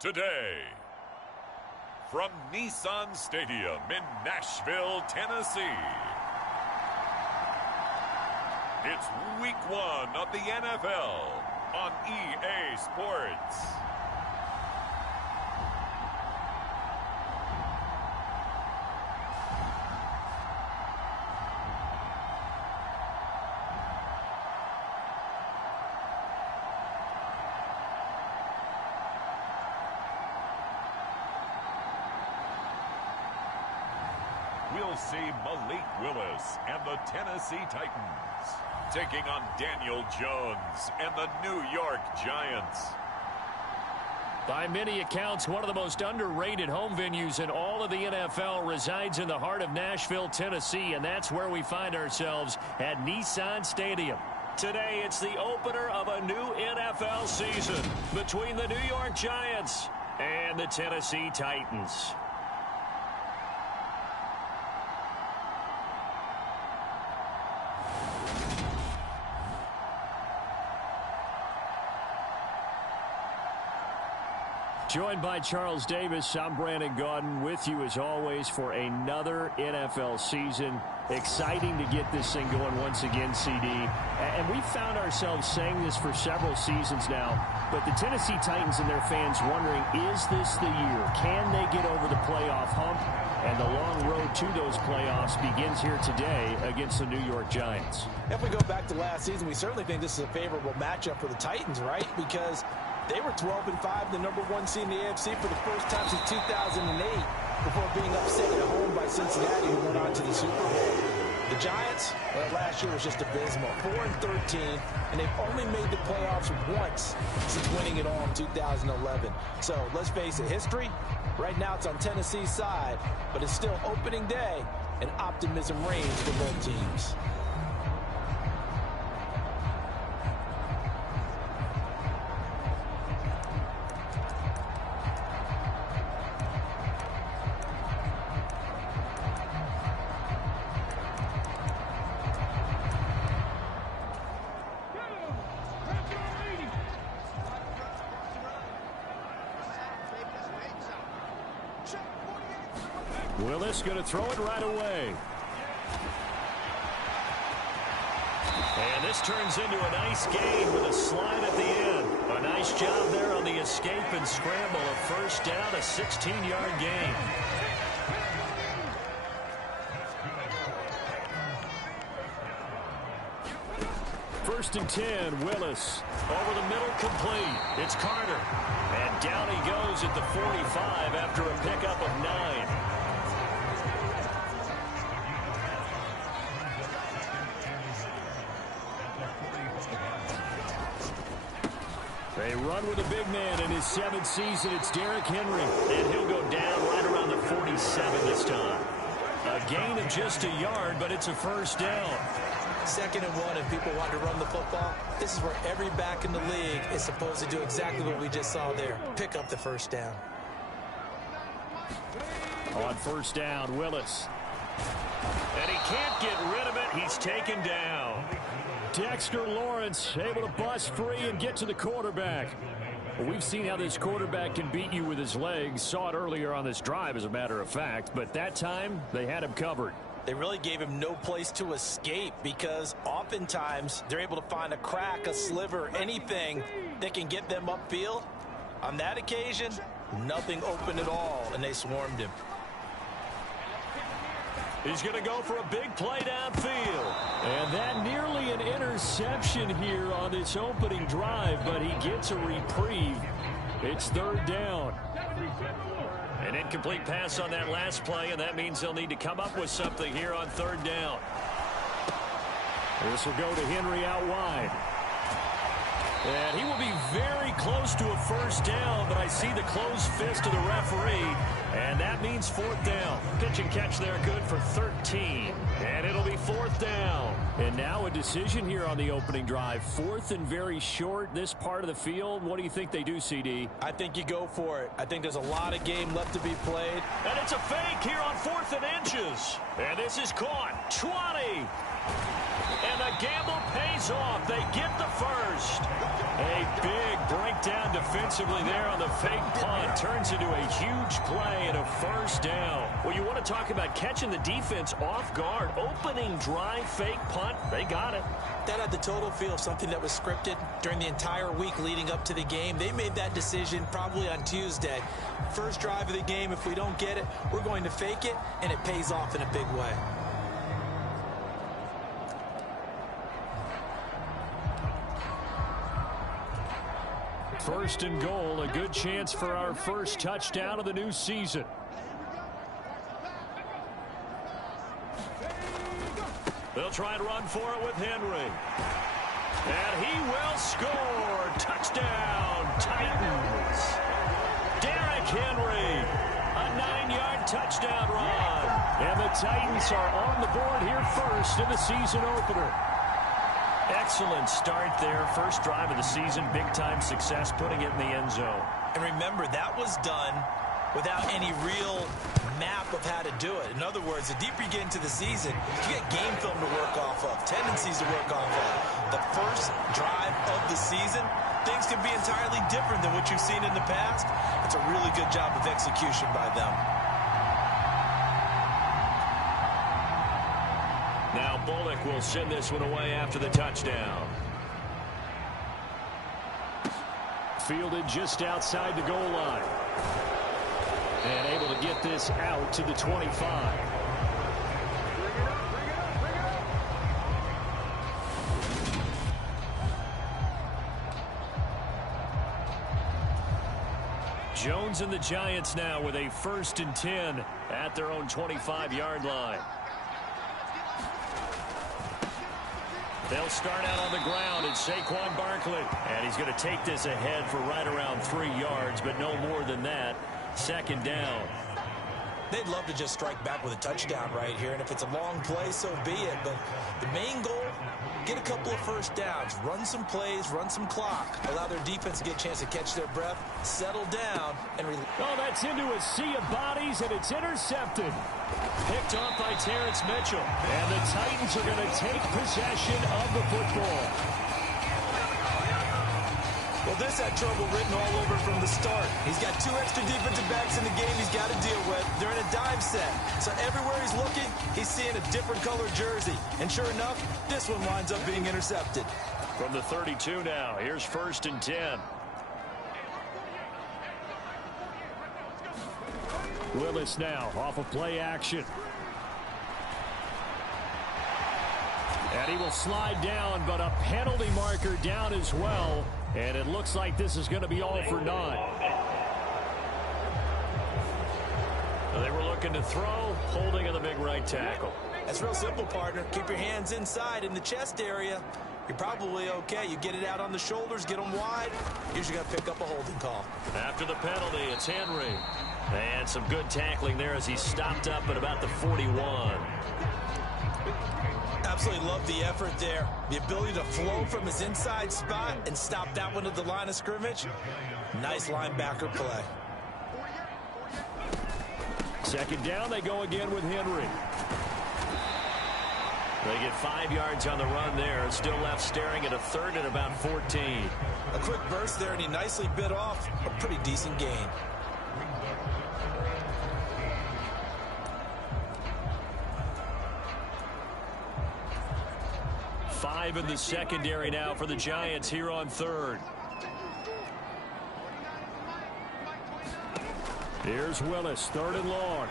Today, from Nissan Stadium in Nashville, Tennessee, it's Week 1 of the NFL on EA Sports. We'll see Malik Willis and the Tennessee Titans taking on Daniel Jones and the New York Giants. By many accounts, one of the most underrated home venues in all of the NFL resides in the heart of Nashville, Tennessee, and that's where we find ourselves at Nissan Stadium. Today, it's the opener of a new NFL season between the New York Giants and the Tennessee Titans. Joined by Charles Davis, I'm Brandon Gaudin with you as always for another NFL season. Exciting to get this thing going once again, CD. And we've found ourselves saying this for several seasons now, but the Tennessee Titans and their fans wondering, is this the year? Can they get over the playoff hump? And the long road to those playoffs begins here today against the New York Giants. If we go back to last season, we certainly think this is a favorable matchup for the Titans, right? Because they were 12-5, the #1 seed in the AFC for the first time since 2008, before being upset at home by Cincinnati, who went on to the Super Bowl. The Giants, well, last year was just abysmal, 4-13, and they've only made the playoffs once since winning it all in 2011. So let's face it, history, right now it's on Tennessee's side, but it's still opening day, and optimism reigns for both teams. Willis going to throw it right away. And this turns into a nice game with a slide at the end. A nice job there on the escape and scramble. A first down, a 16-yard gain. First and 10, Willis. Over the middle, complete. It's Carter. And down he goes at the 45 after a pickup of 9. They run with a big man in his 7th season. It's Derrick Henry. And he'll go down right around the 47 this time. A gain of just a yard, but it's a first down. 2nd and 1, if people want to run the football, this is where every back in the league is supposed to do exactly what we just saw there. Pick up the first down. On first down, Willis. And he can't get rid of it. He's taken down. Dexter Lawrence able to bust free and get to the quarterback. Well, we've seen how this quarterback can beat you with his legs. Saw it earlier on this drive, as a matter of fact. But that time, they had him covered. They really gave him no place to escape because oftentimes they're able to find a crack, a sliver, anything that can get them upfield. On that occasion, nothing open at all, and they swarmed him. He's going to go for a big play downfield. And that nearly an interception here on this opening drive, but he gets a reprieve. It's 3rd down. An incomplete pass on that last play, and that means they'll need to come up with something here on 3rd down. This will go to Henry out wide. And he will be very close to a first down, but I see the closed fist of the referee, and that means 4th down. Pitch and catch there good for 13, and it'll be 4th down. And now a decision here on the opening drive. 4th and very short, this part of the field. What do you think they do, CD? I think you go for it. I think there's a lot of game left to be played. And it's a fake here on 4th and inches. And this is caught. 20. And the gamble pays off. They get the first. A big breakdown down defensively there on the fake punt. Turns into a huge play and a first down. Well, you want to talk about catching the defense off guard. Opening drive, fake punt. They got it. That had the total feel of something that was scripted during the entire week leading up to the game. They made that decision probably on Tuesday. First drive of the game, if we don't get it, we're going to fake it, and it pays off in a big way. First and goal, a good chance for our first touchdown of the new season. They'll try and run for it with Henry. And he will score. Touchdown, Titans. Derrick Henry, a 9-yard touchdown run. And the Titans are on the board here first in the season opener. Excellent start there. First drive of the season. Big-time success putting it in the end zone. And remember, that was done without any real map of how to do it. In other words, the deeper you get into the season, you get game film to work off of, tendencies to work off of. The first drive of the season, things can be entirely different than what you've seen in the past. It's a really good job of execution by them. Now Bullock will send this one away after the touchdown. Fielded just outside the goal line. And able to get this out to the 25. Jones and the Giants now with a 1st and 10 at their own 25-yard line. They'll start out on the ground. It's Saquon Barkley. And he's going to take this ahead for right around 3 yards, but no more than that. 2nd down. They'd love to just strike back with a touchdown right here, and if it's a long play, so be it. But the main goal, get a couple of first downs, run some plays, run some clock, allow their defense to get a chance to catch their breath, settle down, and oh, that's into a sea of bodies, and it's intercepted. Picked off by Terrence Mitchell. And the Titans are going to take possession of the football. Well, this had trouble written all over from the start. He's got 2 extra defensive backs in the game he's got to deal with. They're in a dime set. So everywhere he's looking, he's seeing a different colored jersey. And sure enough, this one winds up being intercepted. From the 32 now, here's 1st and 10. Willis now off of play action. And he will slide down, but a penalty marker down as well. And it looks like this is going to be all for naught. They were looking to throw, holding on the big right tackle. That's real simple, partner. Keep your hands inside in the chest area. You're probably okay. You get it out on the shoulders, get them wide. Usually got to pick up a holding call. After the penalty, it's Henry. And some good tackling there as he stopped up at about the 41. Absolutely love the effort there. The ability to flow from his inside spot and stop that one at the line of scrimmage. Nice linebacker play. 2nd down, they go again with Henry. They get 5 yards on the run there. Still left staring at a 3rd and about 14. A quick burst there, and he nicely bit off a pretty decent gain. Five in the secondary now for the Giants here on 3rd. Here's Willis, 3rd and long.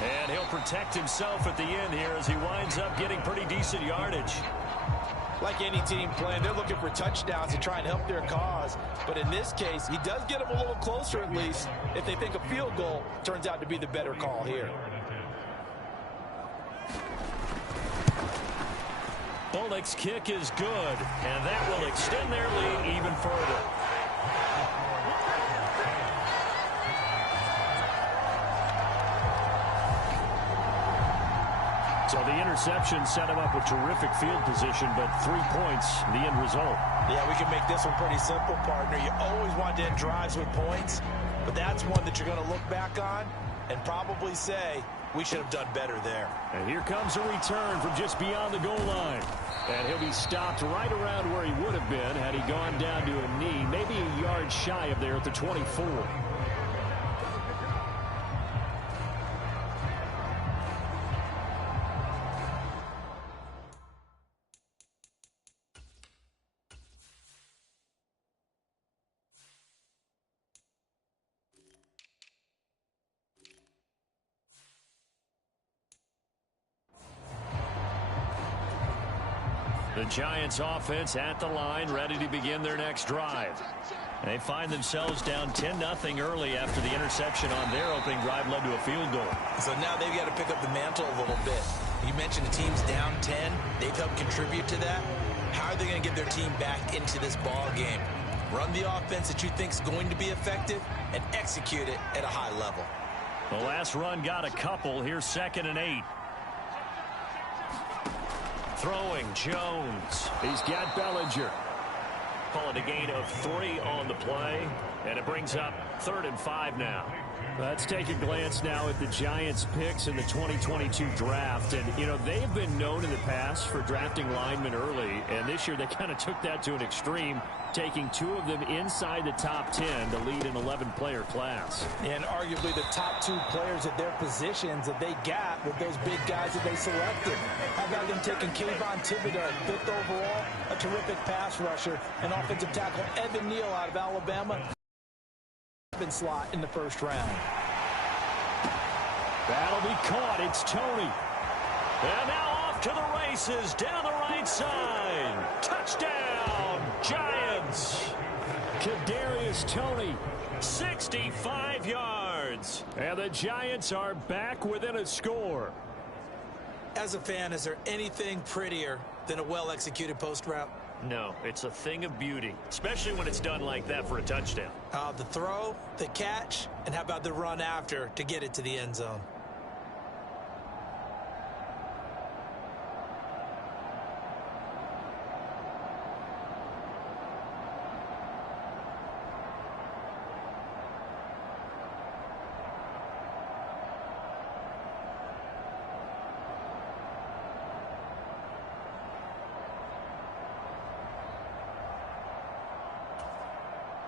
And he'll protect himself at the end here as he winds up getting pretty decent yardage. Like any team playing, they're looking for touchdowns to try and help their cause. But in this case, he does get them a little closer at least if they think a field goal turns out to be the better call here. Bullock's kick is good, and that will extend their lead even further. So the interception set him up with terrific field position, but 3 points, the end result. Yeah, we can make this one pretty simple, partner. You always want to end drives with points, but that's one that you're going to look back on and probably say, we should have done better there. And here comes a return from just beyond the goal line. And he'll be stopped right around where he would have been had he gone down to a knee, maybe a yard shy of there at the 24. The Giants offense at the line, ready to begin their next drive. They find themselves down 10-0 early after the interception on their opening drive led to a field goal. So now they've got to pick up the mantle a little bit. You mentioned the team's down 10. They've helped contribute to that. How are they going to get their team back into this ball game? Run the offense that you think is going to be effective and execute it at a high level. The last run got a couple. Here's 2nd and 8. Throwing Jones. He's got Bellinger. Call it a gain of 3 on the play. And it brings up 3rd and 5 now. Let's take a glance now at the Giants' picks in the 2022 draft. And, you know, they've been known in the past for drafting linemen early. And this year they kind of took that to an extreme, taking 2 of them inside the top 10 to lead an 11-player class. And arguably the top 2 players at their positions that they got with those big guys that they selected. How about them taking Kayvon Thibodeau, 5th overall, a terrific pass rusher, and offensive tackle Evan Neal out of Alabama. Slot in the 1st round. That'll be caught. It's Toney. And now off to the races down the right side. Touchdown, Giants. Kadarius Toney, 65 yards. And the Giants are back within a score. As a fan, is there anything prettier than a well-executed post route? No, it's a thing of beauty, especially when it's done like that for a touchdown. The throw, the catch, and how about the run after to get it to the end zone?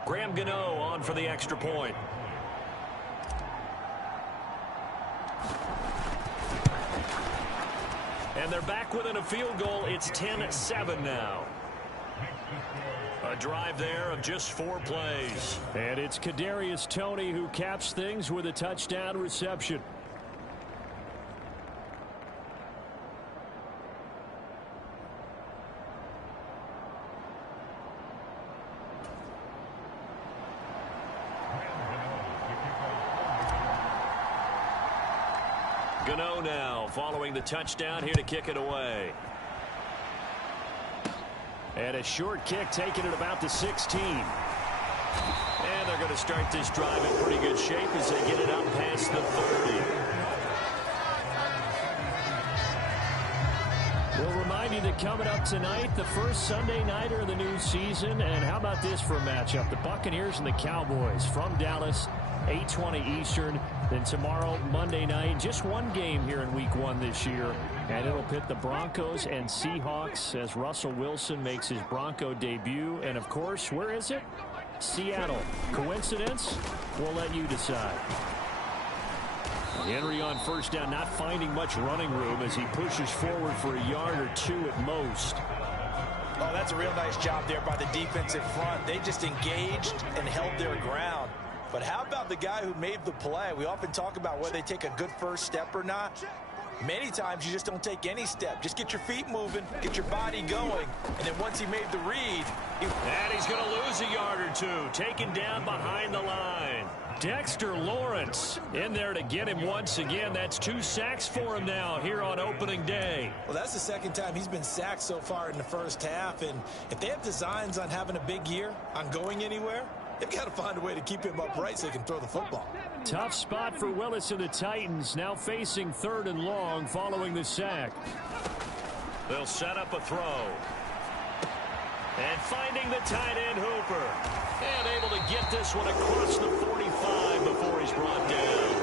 Graham Gano on for the extra point. And they're back within a field goal. It's 10-7 now. A drive there of just 4 plays. And it's Kadarius Toney who caps things with a touchdown reception. Gano now following the touchdown, here to kick it away. And a short kick taken at about the 16. And they're going to start this drive in pretty good shape as they get it up past the 30. We'll remind you that coming up tonight, the first Sunday nighter of the new season. And how about this for a matchup? The Buccaneers and the Cowboys from Dallas, 8:20 Eastern. Then tomorrow, Monday night, just one game here in Week 1 this year. And it'll pit the Broncos and Seahawks as Russell Wilson makes his Bronco debut. And, of course, where is it? Seattle. Coincidence? We'll let you decide. Henry on first down, not finding much running room as he pushes forward for a yard or 2 at most. Oh, that's a real nice job there by the defensive front. They just engaged and held their ground. But how about the guy who made the play? We often talk about whether they take a good first step or not. Many times you just don't take any step. Just get your feet moving, get your body going, and then once he made the read. And he's going to lose a yard or 2, taken down behind the line. Dexter Lawrence in there to get him once again. That's 2 sacks for him now here on opening day. Well, that's the second time he's been sacked so far in the first half. And if they have designs on having a big year, on going anywhere, they've got to find a way to keep him upright so he can throw the football. Tough spot for Willis and the Titans, now facing 3rd and long following the sack. They'll set up a throw. And finding the tight end Hooper. And able to get this one across the 45 before he's brought down.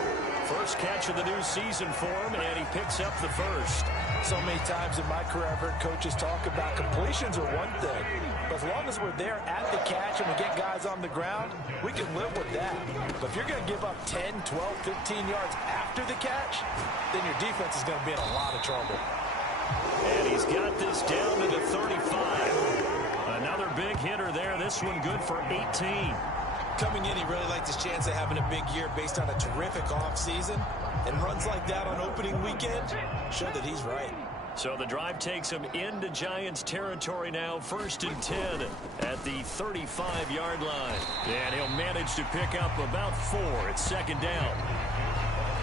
First catch of the new season for him, and he picks up the first. So many times in my career, I've heard coaches talk about completions are one thing. But as long as we're there at the catch and we get guys on the ground, we can live with that. But if you're going to give up 10, 12, 15 yards after the catch, then your defense is going to be in a lot of trouble. And he's got this down to the 35. Another big hitter there. This one good for 18. Coming in, he really liked his chance of having a big year based on a terrific offseason. And runs like that on opening weekend show that he's right. So the drive takes him into Giants territory now, 1st and 10 at the 35-yard line. And he'll manage to pick up about 4 at 2nd down.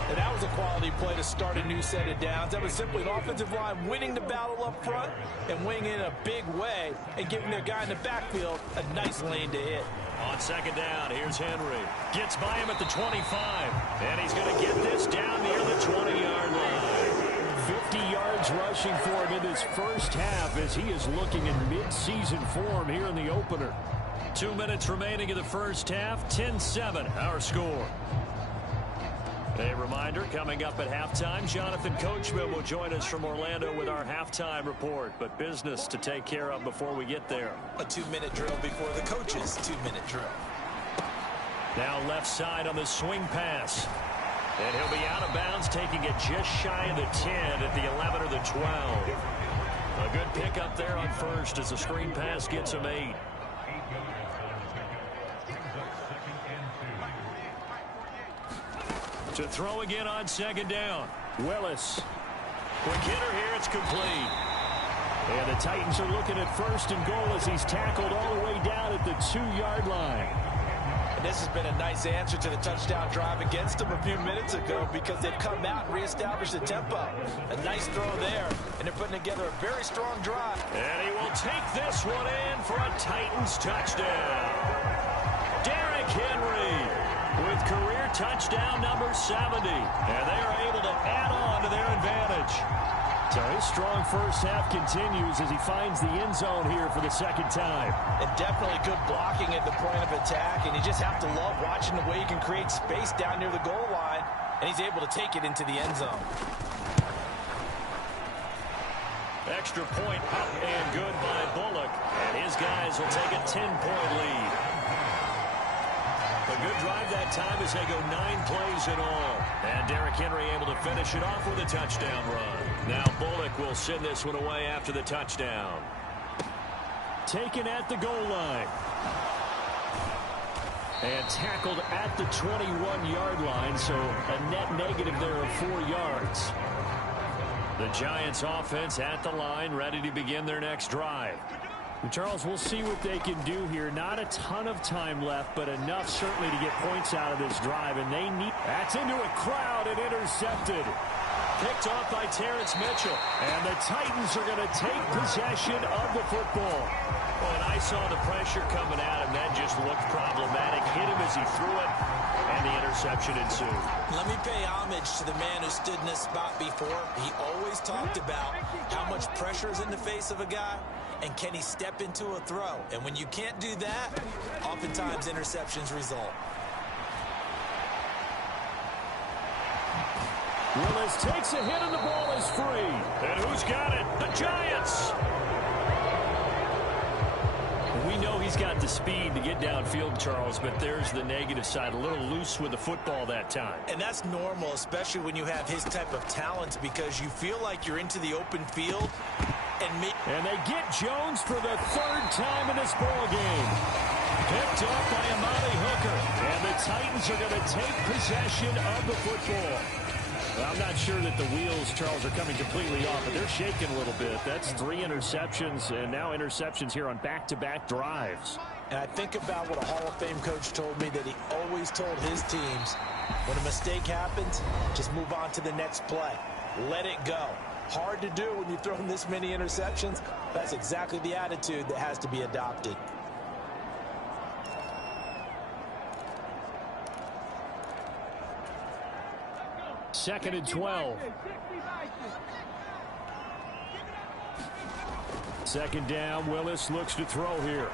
And that was a quality play to start a new set of downs. That was simply an offensive line winning the battle up front and winning in a big way and giving their guy in the backfield a nice lane to hit. On 2nd down, here's Henry. Gets by him at the 25. And he's going to get this down near the 20-yard line. 50 yards rushing for him in this first half as he is looking in mid-season form here in the opener. 2 minutes remaining in the first half. 10-7 our score. A reminder, coming up at halftime, Jonathan Coachman will join us from Orlando with our halftime report. But business to take care of before we get there. A 2-minute drill before the coach's 2-minute drill. Now left side on the swing pass. And he'll be out of bounds, taking it just shy of the 10 at the 11 or the 12. A good pickup there on first as the screen pass gets him 8. To throw again on 2nd down. Willis. Quick hitter here. It's complete. And the Titans are looking at 1st and goal as he's tackled all the way down at the 2-yard line. And this has been a nice answer to the touchdown drive against them a few minutes ago because they've come out and reestablished the tempo. A nice throw there, and they're putting together a very strong drive. And he will take this one in for a Titans touchdown. Derrick Henry with career touchdown number 70. And they are able to add on to their advantage. So his strong first half continues as he finds the end zone here for the 2nd time. And definitely good blocking at the point of attack. And you just have to love watching the way he can create space down near the goal line. And he's able to take it into the end zone. Extra point up and good by Bullock. And his guys will take a 10-point lead. A good drive that time as they go 9 plays in all. And Derrick Henry able to finish it off with a touchdown run. Now Bullock will send this one away after the touchdown. Taken at the goal line. And tackled at the 21-yard line, so a net negative there of 4 yards. The Giants offense at the line, ready to begin their next drive. Charles, we'll see what they can do here. Not a ton of time left, but enough certainly to get points out of this drive. And they need... That's into a crowd and intercepted. Picked off by Terrence Mitchell. And the Titans are going to take possession of the football. Well, and I saw the pressure coming at him. That just looked problematic. Hit him as he threw it, and the interception ensued. Let me pay homage to the man who stood in this spot before. He always talked about how much pressure is in the face of a guy. And can he step into a throw? And when you can't do that, oftentimes interceptions result. Willis takes a hit and the ball is free. And who's got it? The Giants. We know he's got the speed to get downfield, Charles, but there's the negative side. A little loose with the football that time. And that's normal, especially when you have his type of talent, because you feel like you're into the open field. And they get Jones for the 3rd time in this ball game. Picked off by Amani Hooker. And the Titans are going to take possession of the football. Well, I'm not sure that the wheels, Charles, are coming completely off, but they're shaking a little bit. That's 3 interceptions, and now interceptions here on back-to-back drives. And I think about what a Hall of Fame coach told me, that he always told his teams, when a mistake happens, just move on to the next play. Let it go. Hard to do when you throw in this many interceptions. That's exactly the attitude that has to be adopted. Second and 12. 2nd down. Willis looks to throw here.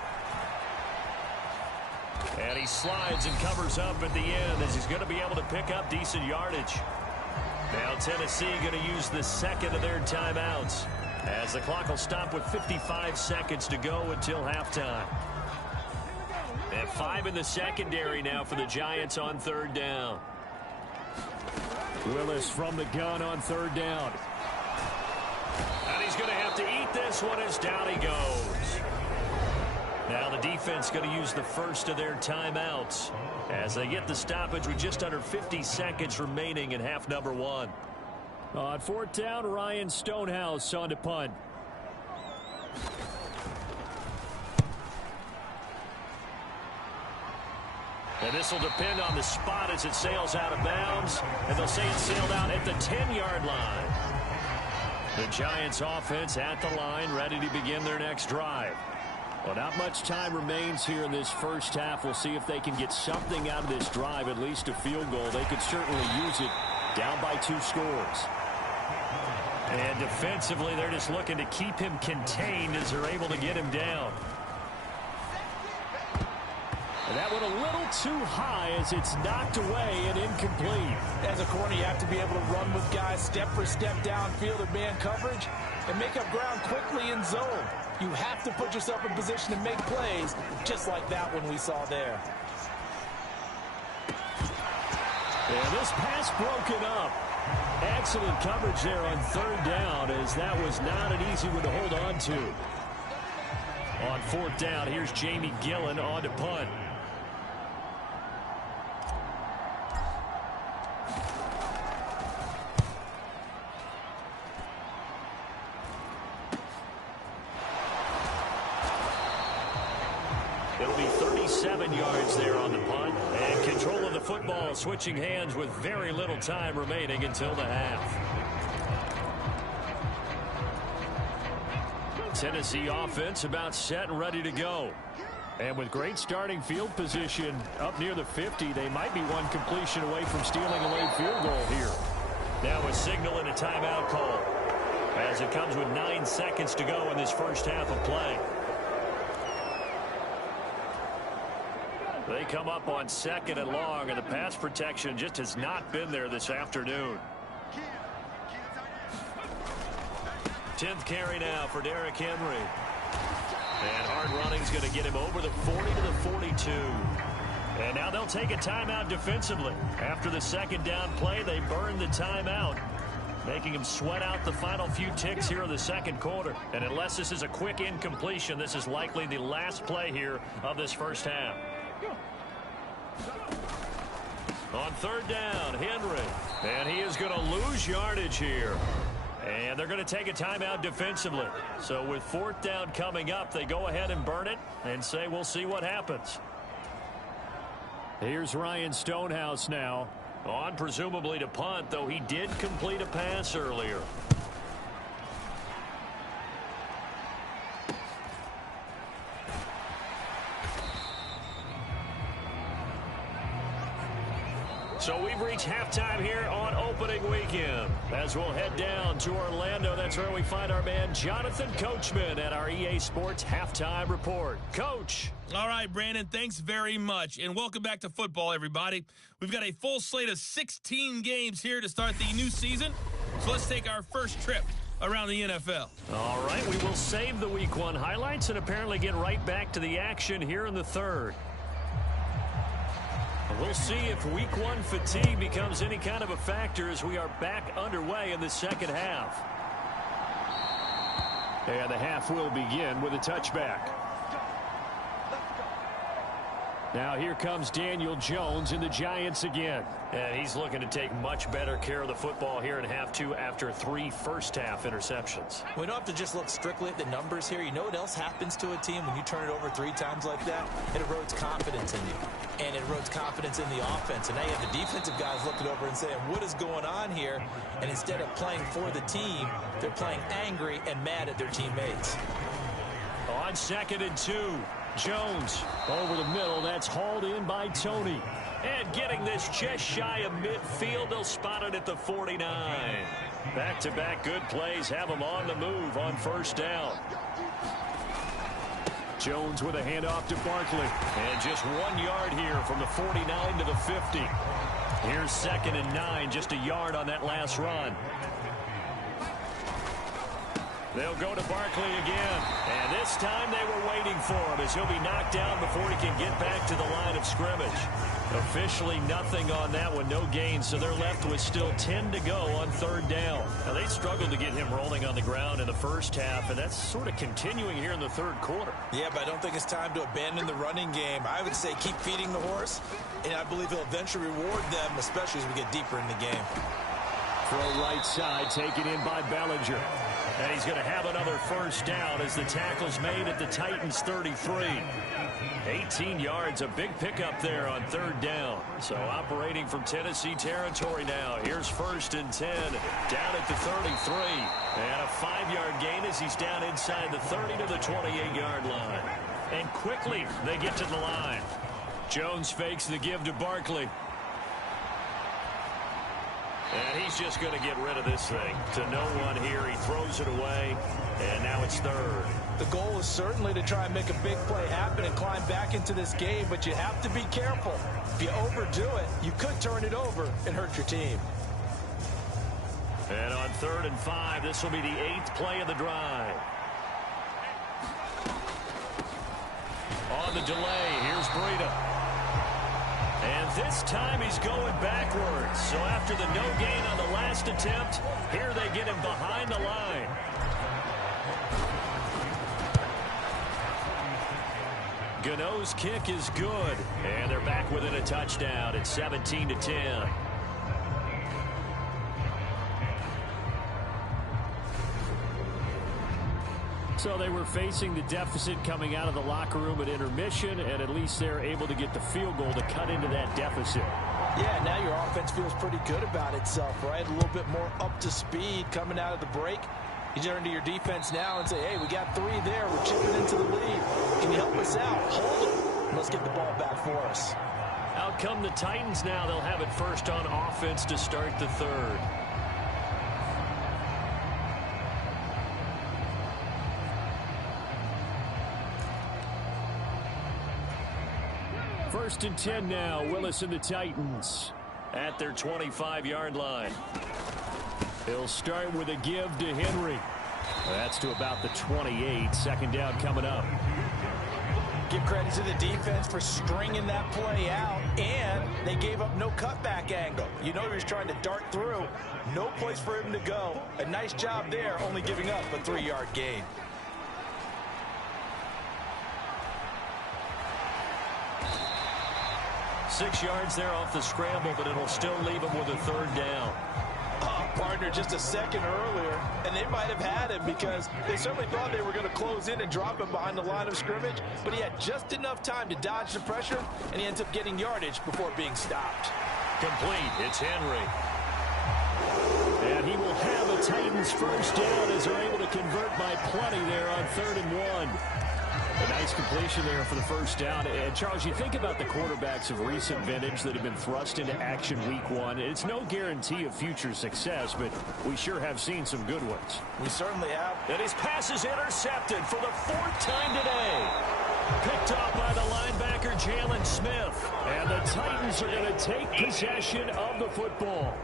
And he slides and covers up at the end as he's going to be able to pick up decent yardage. Now Tennessee going to use the second of their timeouts as the clock will stop with 55 seconds to go until halftime. And 5 in the secondary now for the Giants on third down. Willis from the gun on third down. And he's going to have to eat this one as down he goes. Now the defense going to use the first of their timeouts as they get the stoppage with just under 50 seconds remaining in half number 1. On fourth down, Ryan Stonehouse on to punt. And this will depend on the spot as it sails out of bounds. And they'll say it sailed out at the 10-yard line. The Giants offense at the line, ready to begin their next drive. Well, not much time remains here in this first half. We'll see if they can get something out of this drive, at least a field goal. They could certainly use it down by 2 scores. And defensively, they're just looking to keep him contained as they're able to get him down. And that went a little too high as it's knocked away and incomplete. As a corner, you have to be able to run with guys step for step downfield or man coverage and make up ground quickly in zone. You have to put yourself in position to make plays, just like that one we saw there. And this pass broken up. Excellent coverage there on third down, as that was not an easy one to hold on to. On fourth down, here's Jamie Gillen on to punt. It'll be 37 yards there on the punt. And control of the football switching hands with very little time remaining until the half. Tennessee offense about set and ready to go. And with great starting field position up near the 50, they might be one completion away from stealing a late field goal here. Now a signal and a timeout call as it comes with 9 seconds to go in this first half of play. They come up on second and long, and the pass protection just has not been there this afternoon. 10th carry now for Derrick Henry. And hard running's going to get him over the 40 to the 42. And now they'll take a timeout defensively. After the second down play, they burn the timeout, making him sweat out the final few ticks here in the second quarter. And unless this is a quick incompletion, this is likely the last play here of this first half. On third down, Henry. And he is going to lose yardage here. And they're going to take a timeout defensively. So with fourth down coming up, they go ahead and burn it and say we'll see what happens. Here's Ryan Stonehouse now. On presumably to punt, though he did complete a pass earlier. So we've reached halftime here on opening weekend. As we'll head down to Orlando, that's where we find our man Jonathan Coachman at our EA Sports Halftime Report. Coach. All right, Brandon, thanks very much. And welcome back to football, everybody. We've got a full slate of 16 games here to start the new season. So let's take our first trip around the NFL. All right, we will save the Week 1 highlights and apparently get right back to the action here in the third. We'll see if Week 1 fatigue becomes any kind of a factor as we are back underway in the second half. And the half will begin with a touchback. Now here comes Daniel Jones and the Giants again. And he's looking to take much better care of the football here in half 2 after 3 first-half interceptions. We don't have to just look strictly at the numbers here. You know what else happens to a team when you turn it over 3 times like that? It erodes confidence in you. And it erodes confidence in the offense. And now you have the defensive guys looking over and saying, what is going on here? And instead of playing for the team, they're playing angry and mad at their teammates. On 2nd and 2. Jones over the middle. That's hauled in by Tony. And getting this just shy of midfield. They'll spot it at the 49. Back-to-back good plays have them on the move on first down. Jones with a handoff to Barkley. And just 1 yard here from the 49 to the 50. Here's 2nd and 9, just a yard on that last run. They'll go to Barkley again. And this time they were waiting for him as he'll be knocked down before he can get back to the line of scrimmage. Officially nothing on that one, no gain, so they're left with still 10 to go on 3rd down. Now, they struggled to get him rolling on the ground in the first half, and that's sort of continuing here in the 3rd quarter. Yeah, but I don't think it's time to abandon the running game. I would say keep feeding the horse, and I believe he'll eventually reward them, especially as we get deeper in the game. Throw right side, taken in by Bellinger. And he's going to have another 1st down as the tackle's made at the Titans' 33. 18 yards, a big pickup there on 3rd down. So operating from Tennessee territory now. Here's 1st and 10 down at the 33. And a 5-yard gain as he's down inside the 30 to the 28-yard line. And quickly they get to the line. Jones fakes the give to Barkley. And he's just going to get rid of this thing to no one here. He throws it away, and now it's 3rd. The goal is certainly to try and make a big play happen and climb back into this game, but you have to be careful. If you overdo it, you could turn it over and hurt your team. And on 3rd and 5, this will be the 8th play of the drive. On the delay, here's Breida. And this time he's going backwards. So after the no gain on the last attempt, here they get him behind the line. Gano's kick is good. And they're back within a touchdown at 17-10. So they were facing the deficit coming out of the locker room at intermission, and at least they're able to get the field goal to cut into that deficit. Yeah, now your offense feels pretty good about itself, right? A little bit more up to speed coming out of the break. You turn to your defense now and say, hey, we got 3 there. We're chipping into the lead. Can you help us out? Hold it. Let's get the ball back for us. Out come the Titans now. They'll have it 1st on offense to start the 3rd. First and 10 now. Willis and the Titans at their 25-yard line. He'll start with a give to Henry. That's to about the 28. 2nd down coming up. Give credit to the defense for stringing that play out, and they gave up no cutback angle. You know he was trying to dart through. No place for him to go. A nice job there, only giving up a 3-yard gain. Six yards there off the scramble, but it'll still leave him with a 3rd down. Partner, just a second earlier, and they might have had him because they certainly thought they were going to close in and drop him behind the line of scrimmage, but he had just enough time to dodge the pressure, and he ends up getting yardage before being stopped. Complete. It's Henry. And he will have a Titans 1st down as they're able to convert by plenty there on 3rd and 1. A nice completion there for the 1st down. And, Charles, you think about the quarterbacks of recent vintage that have been thrust into action week 1. It's no guarantee of future success, but we sure have seen some good ones. We certainly have. And his pass is intercepted for the 4th time today. Picked off by the linebacker, Jalen Smith. And the Titans are going to take possession of the football.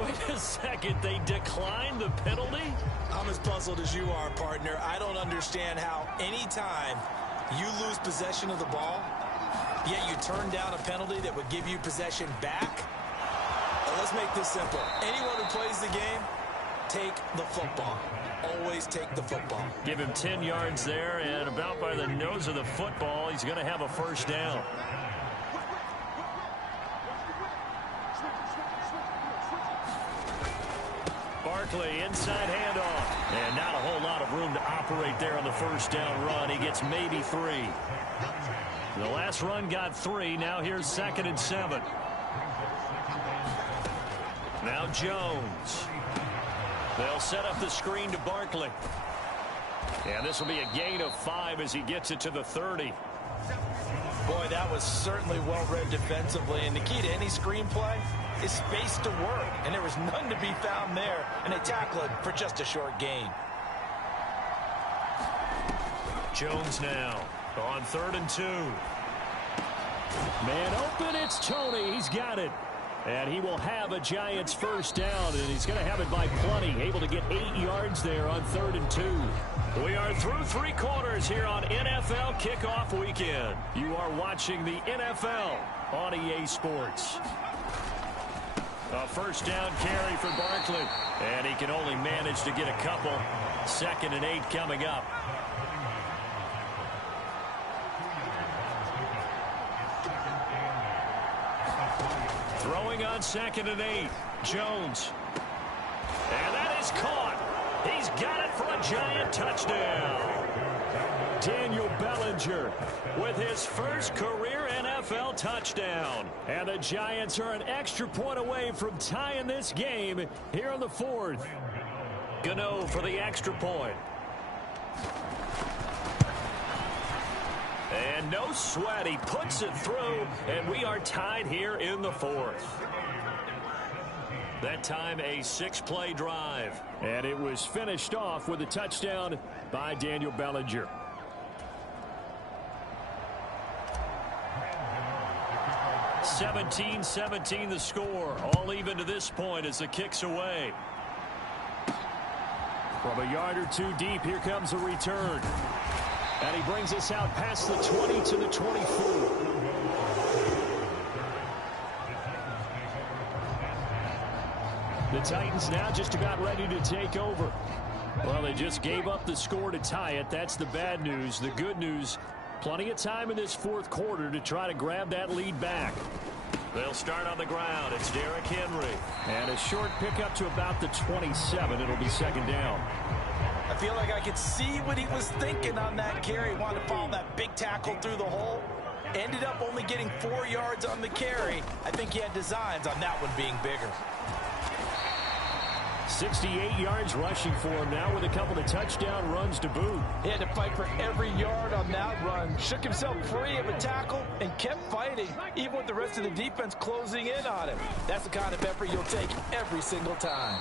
Wait a second, they declined the penalty? I'm as puzzled as you are, partner. I don't understand how any time you lose possession of the ball, yet you turn down a penalty that would give you possession back. Now, let's make this simple. Anyone who plays the game, take the football. Always take the football. Give him 10 yards there, and about by the nose of the football, he's going to have a 1st down. Barkley, inside handoff. And not a whole lot of room to operate there on the 1st down run. He gets maybe 3. The last run got 3. Now here's 2nd and 7. Now Jones. They'll set up the screen to Barkley. And this will be a gain of 5 as he gets it to the 30. Boy, that was certainly well-read defensively. And the key to any screenplay is space to work. And there was none to be found there. And they tackle it for just a short gain. Jones now on 3rd and 2. Man open, it's Tony. He's got it. And he will have a Giants first down, and he's going to have it by plenty. Able to get 8 yards there on 3rd and 2. We are through 3 quarters here on NFL Kickoff Weekend. You are watching the NFL on EA Sports. A first down carry for Barkley. And he can only manage to get a couple. 2nd and 8 coming up. Throwing on 2nd and 8. Jones. And that is caught. He's got it for a Giant touchdown. Daniel Bellinger with his first career NFL touchdown. And the Giants are an extra point away from tying this game here in the 4th. Gano for the extra point. And no sweat. He puts it through, and we are tied here in the 4th. That time a 6-play drive. And it was finished off with a touchdown by Daniel Bellinger. (17-17) the score. All even to this point as the kick's away. From a yard or 2 deep, here comes a return. And he brings us out past the 20 to the 24. The Titans now just about ready to take over. Well, they just gave up the score to tie it. That's the bad news. The good news, plenty of time in this 4th quarter to try to grab that lead back. They'll start on the ground. It's Derrick Henry. And a short pickup to about the 27. It'll be 2nd down. I feel like I could see what he was thinking on that carry. Wanted to follow that big tackle through the hole. Ended up only getting 4 yards on the carry. I think he had designs on that one being bigger. 68 yards rushing for him now with a couple of touchdown runs to boot. He had to fight for every yard on that run. Shook himself free of a tackle and kept fighting, even with the rest of the defense closing in on him. That's the kind of effort you'll take every single time.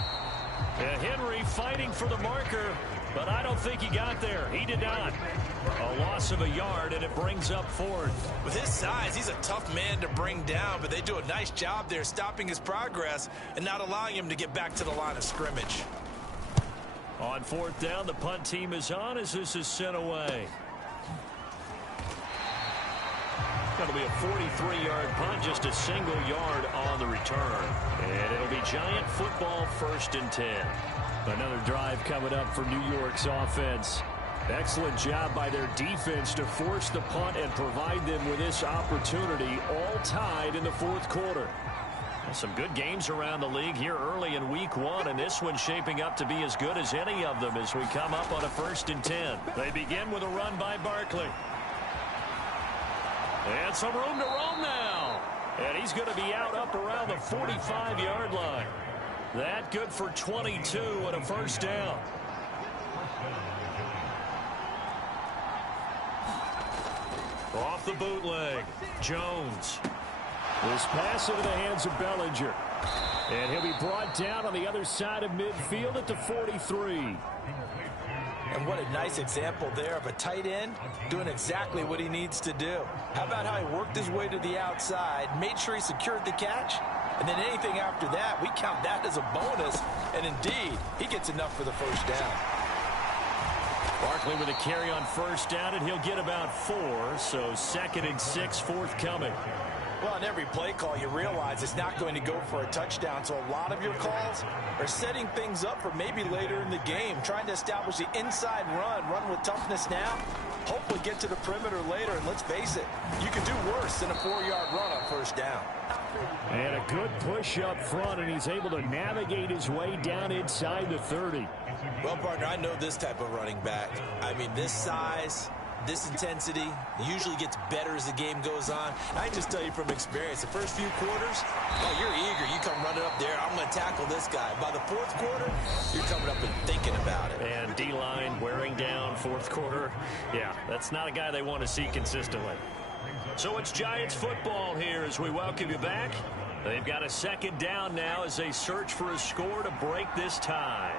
And Henry fighting for the marker, but I don't think he got there. He did not. A loss of a yard, and it brings up 4th. With his size, he's a tough man to bring down, but they do a nice job there stopping his progress and not allowing him to get back to the line of scrimmage. On 4th down, the punt team is on as this is sent away. That'll be a 43-yard punt, just a single yard on the return. And it'll be Giant football 1st and 10. Another drive coming up for New York's offense. Excellent job by their defense to force the punt and provide them with this opportunity, all tied in the 4th quarter. Some good games around the league here early in week 1, and this one's shaping up to be as good as any of them as we come up on a 1st and 10. They begin with a run by Barkley. And some room to roam now. And he's going to be out up around the 45-yard line. That good for 22 and a first down. Off the bootleg, Jones. This pass into the hands of Bellinger. And he'll be brought down on the other side of midfield at the 43. And what a nice example there of a tight end doing exactly what he needs to do. How about how he worked his way to the outside, made sure he secured the catch, and then anything after that, we count that as a bonus. And indeed, he gets enough for the first down. Barkley with a carry on first down, and he'll get about 4, so 2nd and 6 forthcoming. Well, on every play call, you realize it's not going to go for a touchdown, so a lot of your calls are setting things up for maybe later in the game, trying to establish the inside run with toughness now, hopefully get to the perimeter later, and let's face it, you can do worse than a 4-yard run on first down. And a good push up front, and he's able to navigate his way down inside the 30. Well, partner, I know this type of running back. I mean, this size, this intensity usually gets better as the game goes on. I just tell you from experience, the first few quarters, oh, you're eager. You come running up there, I'm going to tackle this guy. By the 4th quarter, you're coming up and thinking about it. And D-line wearing down 4th quarter. Yeah, that's not a guy they want to see consistently. So it's Giants football here as we welcome you back. They've got a 2nd down now as they search for a score to break this tie.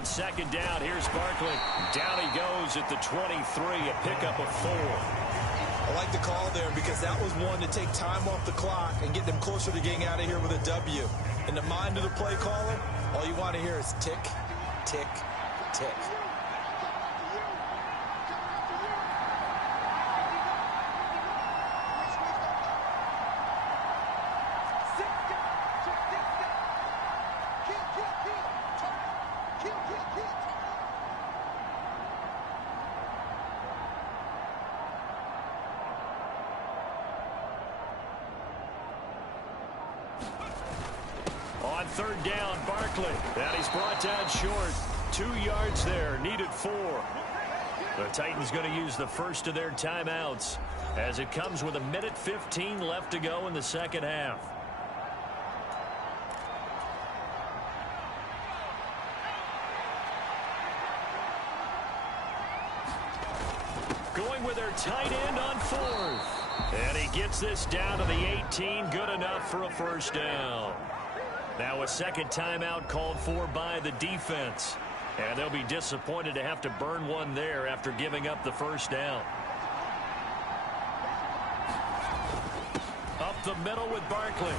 On second down, here's Barkley. Down he goes at the 23, a pickup of 4. I like the call there because that was one to take time off the clock and get them closer to getting out of here with a W. In the mind of the play caller, all you want to hear is tick, tick, tick. On third down, Barkley. And he's brought down short. 2 yards there, needed 4. The Titans going to use the first of their timeouts as it comes with 1:15 left to go in the second half. Going with their tight end on 4th. And he gets this down to the 18. Good enough for a first down. Now a second timeout called for by the defense. And they'll be disappointed to have to burn one there after giving up the first down. Up the middle with Barkley.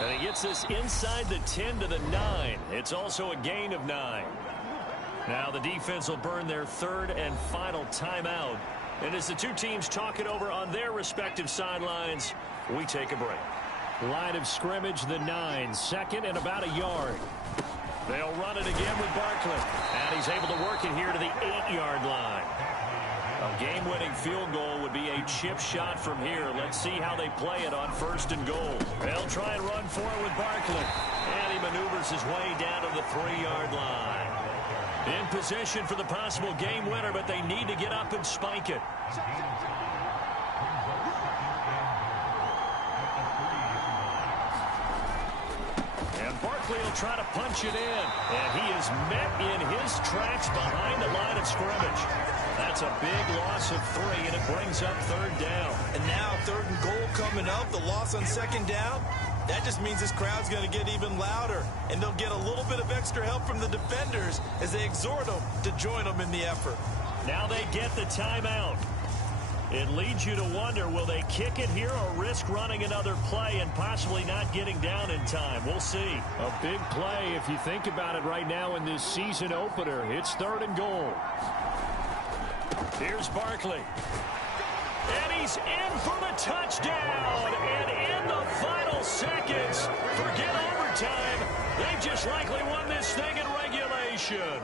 And he gets this inside the 10 to the 9. It's also a gain of 9. Now the defense will burn their third and final timeout. And as the two teams talk it over on their respective sidelines, we take a break. Line of scrimmage, the 9. Second and about a yard. They'll run it again with Barkley. And he's able to work it here to the 8-yard line. A game-winning field goal would be a chip shot from here. Let's see how they play it on first and goal. They'll try and run for it with Barkley. And he maneuvers his way down to the 3-yard line. In position for the possible game winner, but they need to get up and spike it. Barkley will try to punch it in, and he is met in his tracks behind the line of scrimmage. That's a big loss of 3, and it brings up third down. And now third and goal coming up, the loss on second down. That just means this crowd's going to get even louder, and they'll get a little bit of extra help from the defenders as they exhort them to join them in the effort. Now they get the timeout. It leads you to wonder, will they kick it here or risk running another play and possibly not getting down in time? We'll see. A big play if you think about it right now in this season opener. It's third and goal. Here's Barkley. And he's in for the touchdown. And in the final seconds, forget overtime. They just likely won this thing in regulation.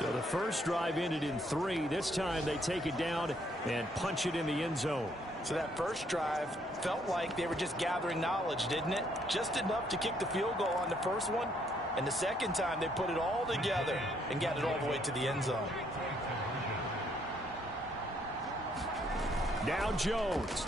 So the first drive ended in 3. This time they take it down and punch it in the end zone. So that first drive felt like they were just gathering knowledge, didn't it? Just enough to kick the field goal on the first one. And the second time they put it all together and got it all the way to the end zone. Now Jones.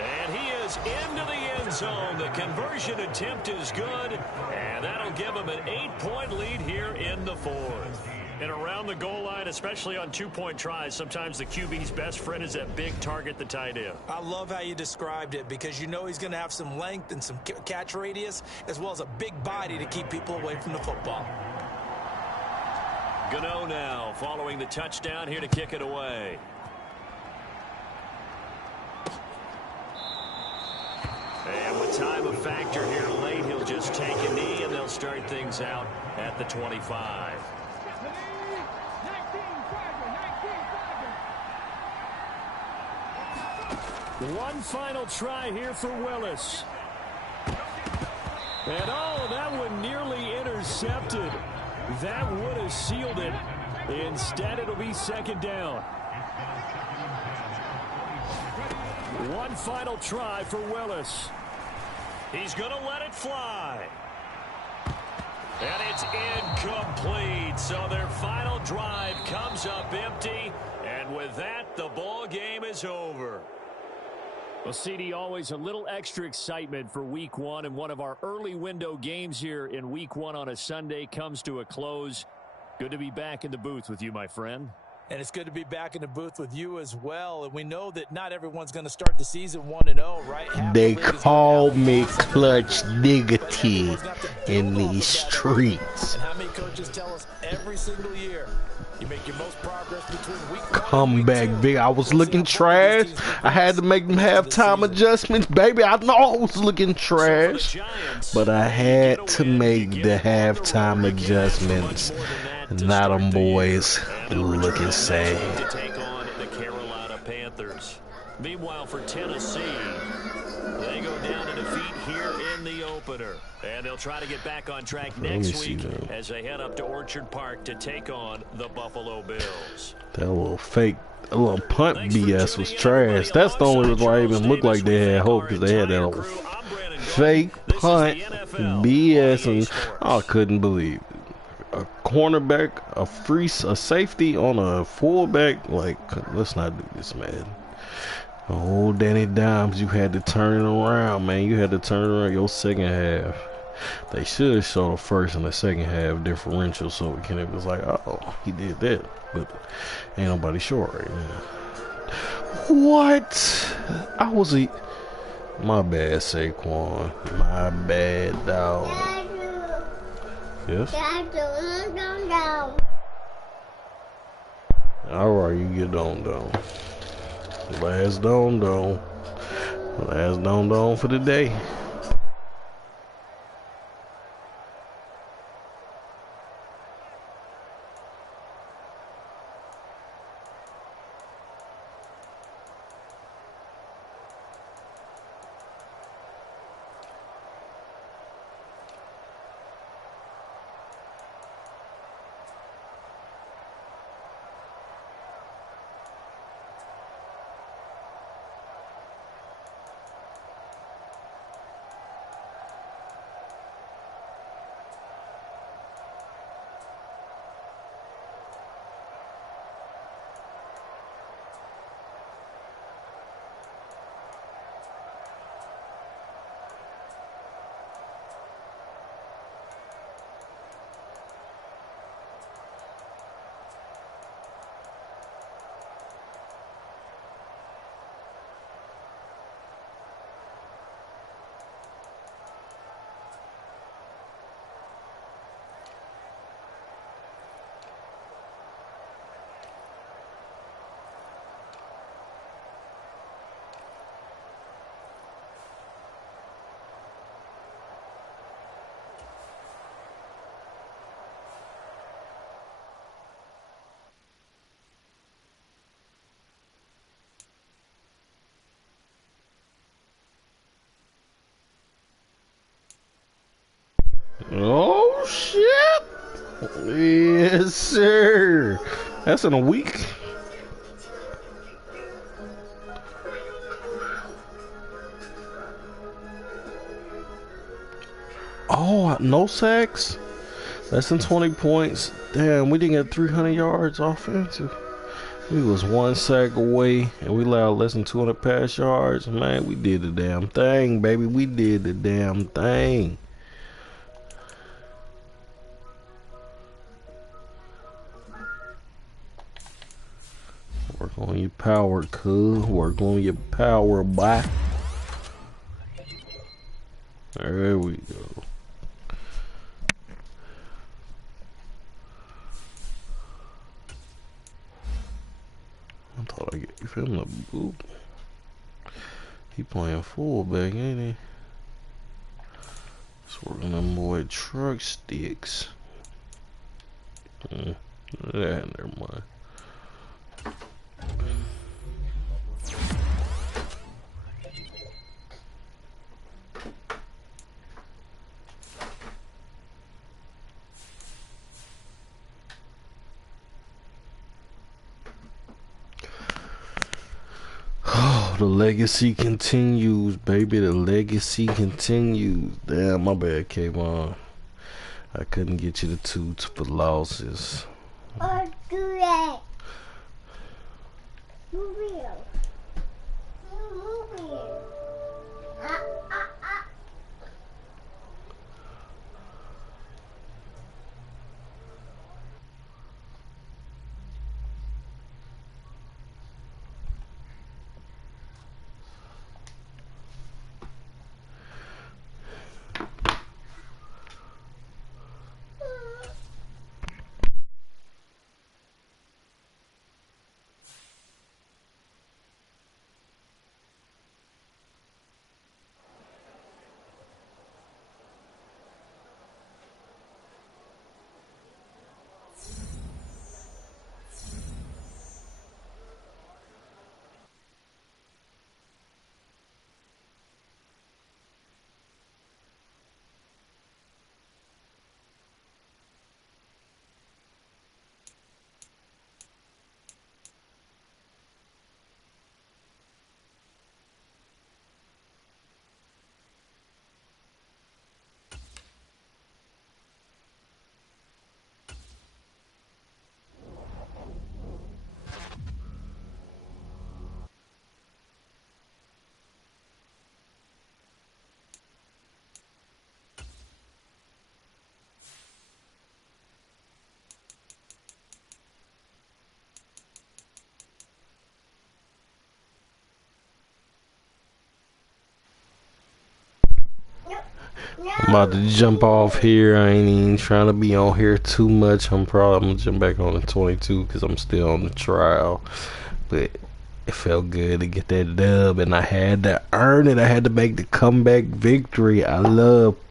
And he is into the end zone. The conversion attempt is good, and that'll give him an 8-point lead here in the 4th. And around the goal line, especially on 2-point tries, sometimes the QB's best friend is that big target, the tight end. I love how you described it because you know he's going to have some length and some catch radius as well as a big body to keep people away from the football. Gano now following the touchdown here to kick it away. And with time of factor here late, he'll just take a knee, and they'll start things out at the 25. One final try here for Willis. And oh, that one nearly intercepted. That would have sealed it. Instead, it'll be second down. One final try for Willis. He's going to let it fly. And it's incomplete. So their final drive comes up empty. And with that, the ball game is over. Well, CD, always a little extra excitement for Week 1. And one of our early window games here in Week 1 on a Sunday comes to a close. Good to be back in the booth with you, my friend. And it's good to be back in the booth with you as well. And we know that not everyone's going to start the season 1-0, right? They call me Clutch Diggity in these streets. And how many coaches tell us every single year, you make your most progress between week 1 Come back, big. I was looking trash. I had to make them halftime adjustments, baby. I know I was looking trash, but I had to make the halftime adjustments. Not them boys looking sad. To take on the Carolina Panthers. Meanwhile, for Tennessee, they go down to defeat here in the opener. And they'll try to get back on track next week as they head up to Orchard Park to take on the Buffalo Bills. That little fake, a little punt BS was trash. That's the only reason why it even looked like they had hope, because they had that little fake punt BS, and I couldn't believe it. A cornerback, a safety on a fullback. Like, let's not do this, man. Oh, Danny Dimes, you had to turn it around, man. You had to turn around your second half. They should show the first and the second half differential, so it was like, oh, he did that, but ain't nobody sure right now. What? My bad, Saquon. My bad, dog. Yes? Alright, you get on. Last don for the day. Oh, shit. Yes, sir. That's in a week. Oh, no sacks. Less than 20 points. Damn, we didn't get 300 yards offensive. We was 1 sack away, and we allowed less than 200 pass yards. Man, we did the damn thing, baby. We did the damn thing. Work on your power, cuz. Work on your power, boy. There we go. I thought I gave him the boot. He playing fullback, ain't he? Just working them boy truck sticks. Never mind. The legacy continues, baby. The legacy continues. Damn, my bad, Kayvon. I couldn't get you the toots for losses. Or do that. Move here. Move here. I'm about to jump off here. I ain't even trying to be on here too much. I'm gonna jump back on the 22 because I'm still on the trial. But it felt good to get that dub, and I had to earn it. I had to make the comeback victory. I love